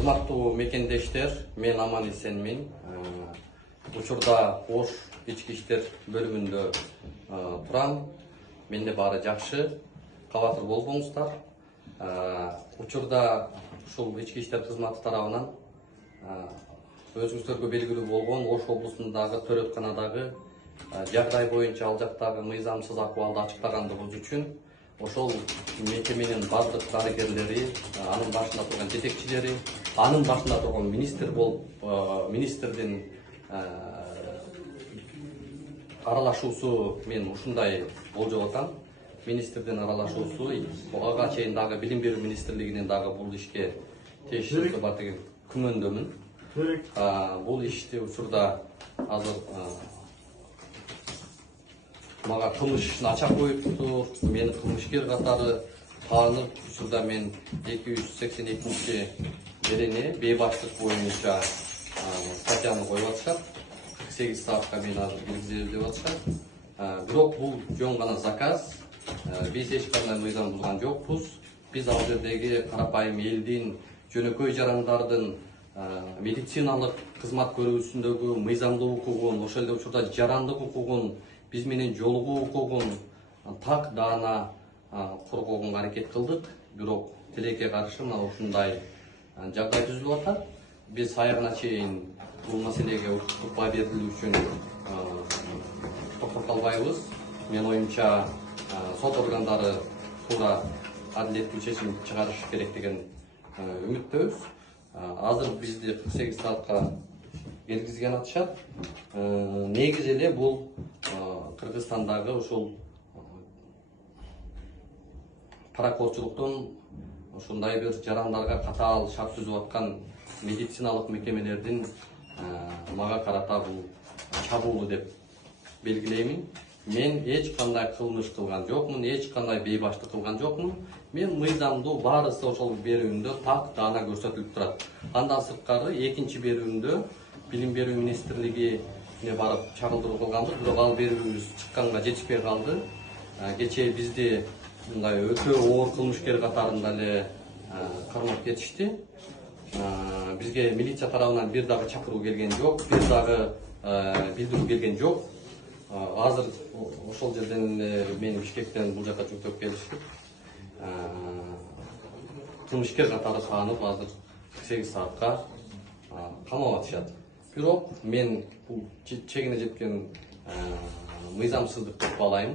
Урматтуу мекендештер, мен аман эсенмин. Учурда Ош ички иштер бөлүмүндө турам. Менде баары жакшы. Кабатыр болбоңуздар. Учурда ушул ички иштер кызматы тарабынан өзүңүздөргө белгилүү болгон Ош облусундагы төрөтканадагы жагдай боюнча ал жактагы мыйзамсыз акыбалды ачыктагандыгыбыз үчүн ошол мекеменин бардык дарыгерлери, анын башында турган жетекчилери, анын башында турган министр болуп, министрдин аралашуусу мен ушундай болжоп атам. Министрдин аралашуусу ага чейин дагы билим берүү министрлигинен дагы бул ишке тийиштүү бар деген күмөндөмүн. Бул ишти учурда азыр мага кылмыш ишин ача коюптур. Мени кылмышкер катары таанып, учурда мен 282 берене бейбаштык боюнча статьяны коюп атышат. 48 саатка мени азыр киргизебиз деп атышат. Бирок бул жөн гана заказ. Биз эч кандай мыйзам бузган жокпуз. Биз ал жердеги карапайым элдин, жөнөкөй жарандардын медициналык кызмат көрүүсүндөгү мыйзамдуу укугун, ошол эле учурда жарандык укугун, биз менен жолугуу укугун так даана коргоого аракет кылдык. Бирок тилекке каршы мына ушундай жагдай түзүлүп атат. Биз аягына чейин бул маселеге укуктук баа берилүү үчүн токтоп калбайбыз. Менин оюмча сот органдары туура адилеттүү чечим чыгарышы керек деген үмүттөбүз. Азыр бизди 48 саатка келгизген атышат. Негизи эле бул Кыргызстандагы ушул паракорчулуктун ушундай бир жарандарга катаал шарт түзүп аткан медициналык мекемелердин мага карата бул чабуулу деп белгилеймин. Мен эч кандай кылмыш кылган жокмун, эч кандай бейбаштык кылган жокмун. Мен мыйзамдуу баарысы ошол берүүмдө так даана көрсөтүлүп турат. Андан сырткары экинчи берүүмдө билим берүү министрлигине барып чагылдыруу кылганбыз, бирок ал берүүбүз чыкканга жетишпей калды. Кечээ бизди мындай өтө оор кылмышкер катарында эле кармап кетишти. Бизге милиция тарабынан бир дагы чакыруу келген жок, бир дагы билдирүү келген жок. Азыр ошол жерден мени Бишкектен бул жака жүктөп келишти. Кылмышкер катары таанып азыр 48 саатка камап атышат. Бирок мен бул чегине жеткен мыйзамсыздык деп баалайм.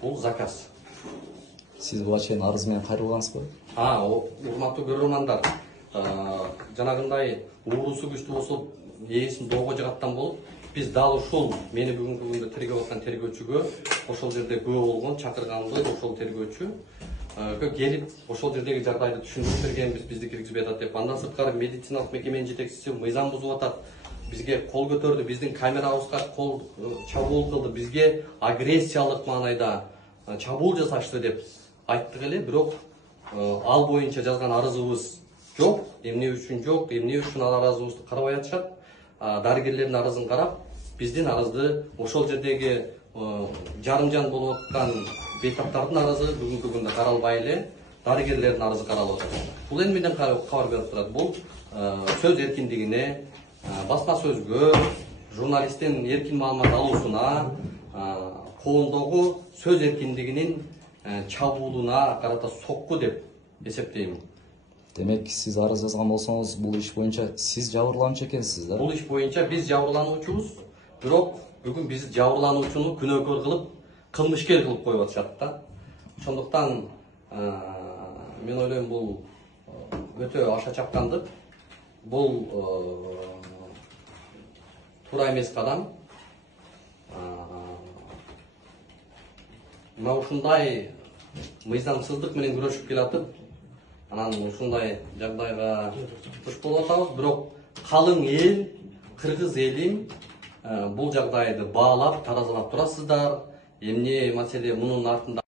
Бул заказ. Сиз буга чейин арыз менен кайрылгансызбы? Урматтуу көрөрмандар, жанагындай уурусу күчтүү болсо, ээсин доого жагаттан болуп, биз дал ушул мени бүгүнкү күндө тергеп аткан тергөөчүгө ошол жерде күбө болгон чакырганбыз. Ошол тергөөчү келип ошол жердеги жагдайды түшүндүрүп бергенбиз, бизди киргизбей атат деп. Андан сырткары медициналык мекеменин жетекчиси мыйзам бузуп атат, бизге кол көтөрдү, биздин камерабызга кол чабуул кылды, бизге агрессиялык маанайда чабуул жасашты деп айттык эле. Бирок ал боюнча жазган арызыбыз жок. Эмне үчүн жок, эмне үчүн ал арызыбызды карабай атышат? Дарыгерлердин арызын карап, биздин арызды ошол жердеги жарымжан болуп аткан бейтаптардын арызы бүгүнкү күндө каралбай эле дарыгерлердин арызы каралып атат. Бул эмнеден кабар берип турат? Бул сөз эркиндигине, басма сөзгө, журналисттин эркин маалымат алуусуна, коондогу сөз эркиндигинин чабуулуна карата сокку деп эсептейм. Демек, сиз арыз жазган болсоңуз, бул иш боюнча сиз жабырлануучу экенсиз да? Бул иш боюнча биз жабырлануучубуз, бирок бүгүн биз жабырлануучуну күнөөкөр кылып, кылмышкер кылып коюп атышат да. Ошондуктан мен ойлойм бул өтө аша чапкандык. Бул туура эмес кадам. Мына ушундай мыйзамсыздык менен күрөшүп келатып, анан ушундай жагдайга туш болуп атабыз. Бирок калың эл, кыргыз элим бул жагдайды баалап, таразалап турасыздар. Эмне маселе мунун артында